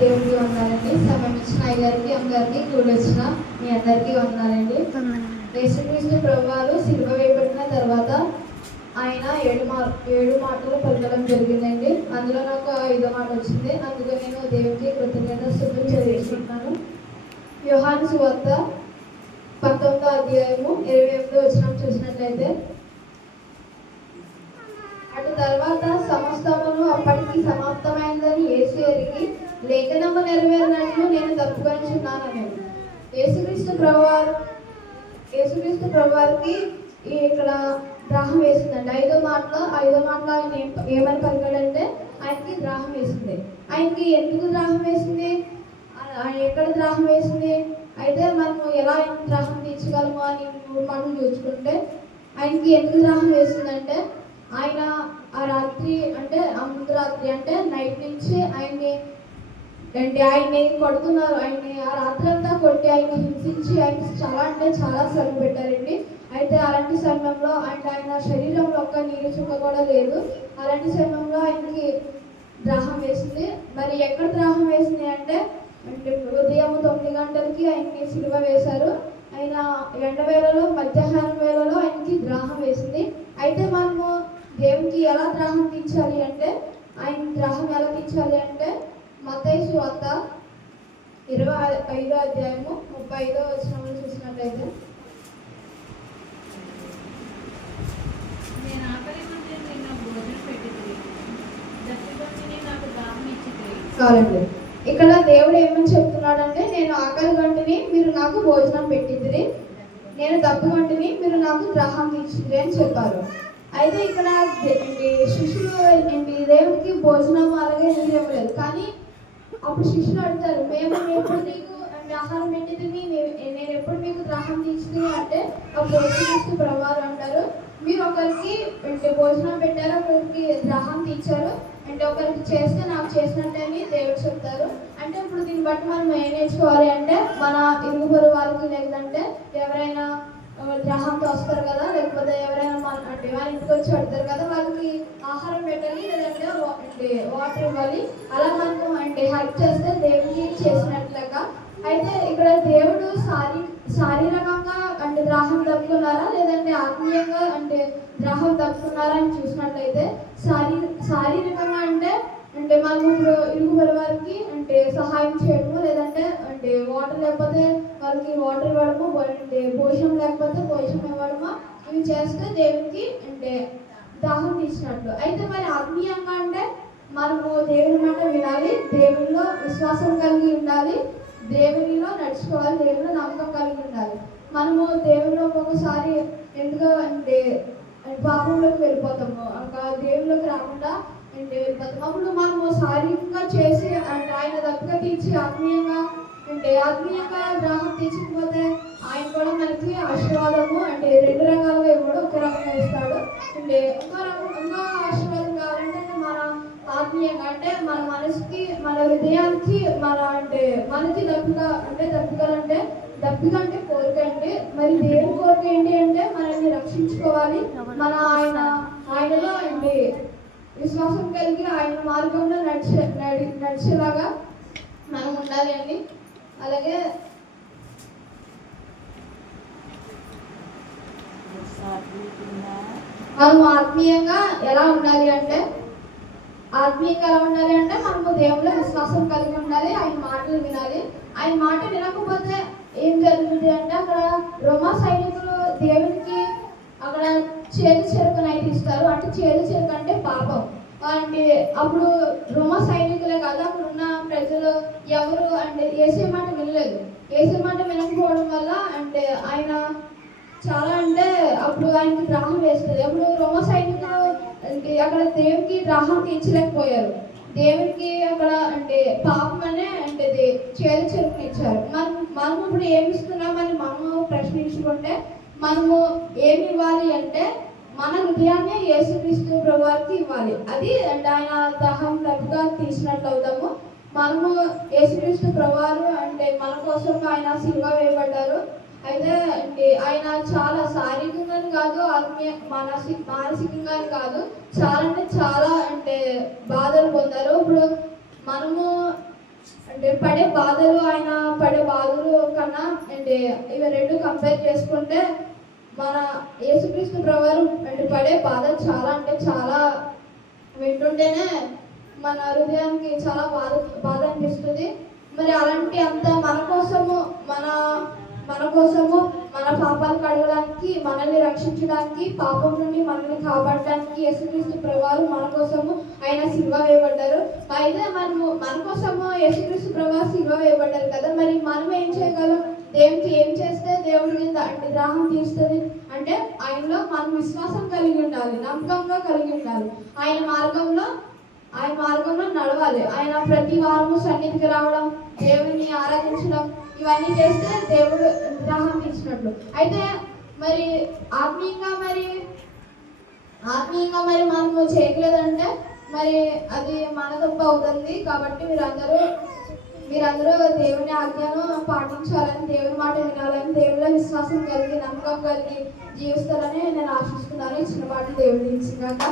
దేవుడికి వందాలండి. సమయం ఇచ్చిన అయ్యగారికి అమ్మగారికి కూడి వచ్చిన మీ అందరికీ వందాలండి. యేసుక్రీస్తు ప్రభువారు సిలువ వేయబడిన తర్వాత ఆయన ఏడు మాటలు పలకడం జరిగిందండి. అందులో నాకు 5వ మాట వచ్చింది. అందుకు నేను దేవుడికి కృతజ్ఞతాస్తుతులు చెల్లిస్తున్నాను. యోహాను సువార్త 19వ అధ్యాయము 28వ వచనం చూసినట్లయితే, అటు తర్వాత సమస్తమును అప్పటికి సమాప్తమైందని యేసు ఎరిగి లేఖనము నెరవేరినట్లు నేను తప్పుకొనిచున్నానని. యేసుక్రీస్తు ప్రభువారికి ఇక్కడ దాహం వేసిందండి. 5వ మాటలో ఆయన ఏమని పలికాడంటే ఆయనకి దాహం వేసింది. ఆయనకి ఎందుకు దాహం వేసింది, ఎక్కడ దాహం వేసింది, అయితే మనము ఎలా దాహం తీర్చగలము అని 3 మాటలు చూసుకుంటే, ఆయనకి ఎందుకు దాహం వేసిందంటే ఆయన ఆ రాత్రి అంటే ముందు రాత్రి అంటే నైట్ నుంచి ఆయన్ని కొడుతున్నారు. ఆయన్ని ఆ రాత్రి అంతా కొట్టి ఆయన్ని హింసించి ఆయన్ని చాలా శ్రమ పెట్టారండి. అయితే అలాంటి సమయంలో ఆయన శరీరంలో ఒక్క నీరు చుక్క కూడా లేదు. అలాంటి సమయంలో ఆయనకి దాహం వేసింది. మరి ఎక్కడ దాహం వేసింది అంటే ఉదయం 9 గంటలకి ఆయన్ని సిలువ వేశారు. ఆయన ఎండవేళలో మధ్యాహ్నం వేళలో ఆయనకి దాహం వేసింది. అయితే మనము దేవునికి ఎలా దాహం తీర్చాలి అంటే, ఆయన దాహం ఎలా తీర్చాలి అంటే మత్తయి సువార్త 25వ అధ్యాయము 35వ వచనంలో చూసినట్లయితే, నేను ఆకలి మంది నిన్న భోజనం పెట్టింది, దప్పిగొంటిని నాకు దాహం ఇచ్చితే. కాదండి, ఇక్కడ దేవుడు ఏమని చెప్తున్నాడంటే, నేను ఆకలి గంటిని మీరు నాకు భోజనం పెట్టిద్దిరి, నేను దప్పిగొంటిని మీరు నాకు దాహం తీర్చిద్రి అని చెప్పారు. అయితే ఇక్కడ శిష్యులు దేవుడికి భోజనం అలాగే నీరు ఇవ్వలేదు. కానీ అప్పుడు శిష్యులు అడుగుతారు, మేము ఎప్పుడు నీకు ఆహారం పెట్టింది, నేను ఎప్పుడు మీకు దాహం తీర్చింది అంటే అప్పుడు యేసుక్రీస్తు ప్రభువారు అంటారు, మీరు ఒకరికి భోజనం పెట్టారు, ఒకరికి దాహం తీర్చారు, అంటే ఒకరికి చేస్తే నాకు చేసినట్టే అని దేవుడు చెప్తారు. అంటే ఇప్పుడు దీన్ని బట్టి మనం ఏం నేర్చుకోవాలి అంటే, మన ఇరుగు పొరుగు వాళ్ళకి లేదంటే ఎవరైనా దాహంతో వస్తారు కదా, లేకపోతే ఎవరైనా వాళ్ళ ఇంటికి వచ్చి అడుగుతారు కదా, వాళ్ళకి ఆహారం పెట్టాలి, లేదంటే వాటర్ ఇవ్వాలి. అలా మనకు హెల్ప్ చేస్తే దేవుడికి చేసినట్లుగా. అయితే ఇక్కడ దేవుడు శారీరకంగా దాహం తప్పుకున్నారా, లేదంటే ఆత్మీయంగా దాహం తప్పుకున్నారా అని చూసినట్లయితే, శారీరకంగా అంటే మనం ఇప్పుడు ఇరుగు వారికి సహాయం చేయడము, లేదంటే వాటర్ లేకపోతే వాళ్ళకి వాటర్ ఇవ్వడము, భోజనం లేకపోతే భోజనం ఇవ్వడము, ఇవి చేస్తే దేవునికి దాహం తీసినట్లు. అయితే మరి ఆత్మీయంగా అంటే మనము దేవుని మాట వినాలి, దేవునిలో విశ్వాసం కలిగి ఉండాలి, దేవునిలో నడుచుకోవాలి, దేవునిలో నమ్మకం కలిగి ఉండాలి. మనము దేవునిలో ఒక్కొక్కసారి ఎందుకో పాపంలోకి వెళ్ళిపోతాము, దేవునిలోకి రాకుండా అప్పుడు మనము శారీరకంగా చేసి ఆయన దగ్గర తీర్చి ఆత్మీయంగా దాహం తీర్చకపోతే ఆయన కూడా మనకి ఆశీర్వాదము 2 రంగాలుగా ఇవ్వడు, ఒక రకంగా ఇస్తాడు. ఇంకో ఆశీర్వాదం కావాలంటే మన ఆత్మీయంగా అంటే మన మనసుకి, మన హృదయానికి, మనకి దప్పిక అంటే కోరిక అండి. మరి దేవుని కోరిక ఏంటి అంటే మనల్ని రక్షించుకోవాలి, మన ఆయనలో విశ్వాసం కలిగి ఆయన మార్గంలో నడిచేలాగా మనం ఉండాలి అండి. అలాగే మనం ఆత్మీయంగా ఎలా ఉండాలి అంటే మనము దేవుళ్ళో విశ్వాసం కలిగి ఉండాలి, ఆయన మాటలు వినాలి. ఆయన మాట వినకపోతే ఏం జరుగుతుంది అంటే, అక్కడ రోమా సైనికులు దేవునికి అక్కడ చేదు చెరుకునైతే ఇస్తారు. అంటే చేదు చెరుకు అంటే పాపం. అప్పుడు రోమా సైనికులే కాదు, అక్కడ ఉన్న ప్రజలు ఎవరు యేసు మాట వినలేదు. యేసు మాట వినకపోవడం వల్ల ఆయన చాలా అప్పుడు ఆయనకి దాహం వేస్తుంది. అప్పుడు రోమా సైనికులు అక్కడ దేవునికి దాహం తీర్చలేకపోయారు. దేవునికి అక్కడ పాపం అనే చేదు చెరుకుని ఇచ్చారు. మనం ఇప్పుడు ఏమి ఇస్తున్నామని మనము ప్రశ్నించుకుంటే, మనము ఏమి ఇవ్వాలి అంటే మన హృదయాన్ని యేసుక్రీస్తు ప్రభువారికి ఇవ్వాలి. అది ఆయన దాహం తప్పుగా తీసినట్లు అవుతాము. మనము యేసుక్రీస్తు ప్రభువారు మన కోసం ఆయన సిలువ వేయబడ్డారు. అయితే ఆయన చాలా శారీరకంగా కాదు, మానసికంగా కాదు, చాలా బాధలు పొందారు. ఇప్పుడు మనము అంటే పడే బాధలు, ఆయన పడే బాధలు కన్నా అంటే ఇవి రెండు కంపేర్ చేసుకుంటే మన యేసుక్రీస్తు ప్రభువారు అంటే పడే బాధ చాలా అంటే చాలా వింటుంటేనే మన హృదయానికి చాలా బాధ అనిపిస్తుంది. మరి అలాంటి అంత మన కోసము మన పాపాలు కడగడానికి, మనల్ని రక్షించడానికి, పాపం నుండి మనల్ని కాపాడడానికి యేసుక్రీస్తు ప్రభువారు మన కోసము ఆయన సిలువ వేయబడ్డారు. అయితే మన కోసము యేసుక్రీస్తు ప్రభువారు సిలువ వేయబడ్డారు కదా, మరి మనం ఏం చేయగలం? దేవునికి ఏం చేస్తే దేవుడికి దాహం తీస్తుంది అంటే ఆయనలో మనం విశ్వాసం కలిగి ఉండాలి, నమ్మకంగా కలిగి ఉండాలి, ఆయన మార్గంలో నడవాలి. ఆయన ప్రతి వారము సన్నిధికి రావడం, దేవుని ఆరాధించడం, ఇవన్నీ చేస్తే దేవుడు దాహం తీర్చినట్లు. అయితే మరి ఆత్మీయంగా మరి మనము చేయట్లేదంటే మరి అది మన తప్పు అవుతుంది. కాబట్టి మీరందరూ దేవుని ఆజ్ఞను పాటించాలని, దేవుని మాట వినాలని, దేవుళ్ళ విశ్వాసం కలిగి, నమ్మకం కలిగి జీవిస్తారని నేను ఆశిస్తున్నాను. ఇచ్చిన మాట దేవుడు ఇచ్చినాక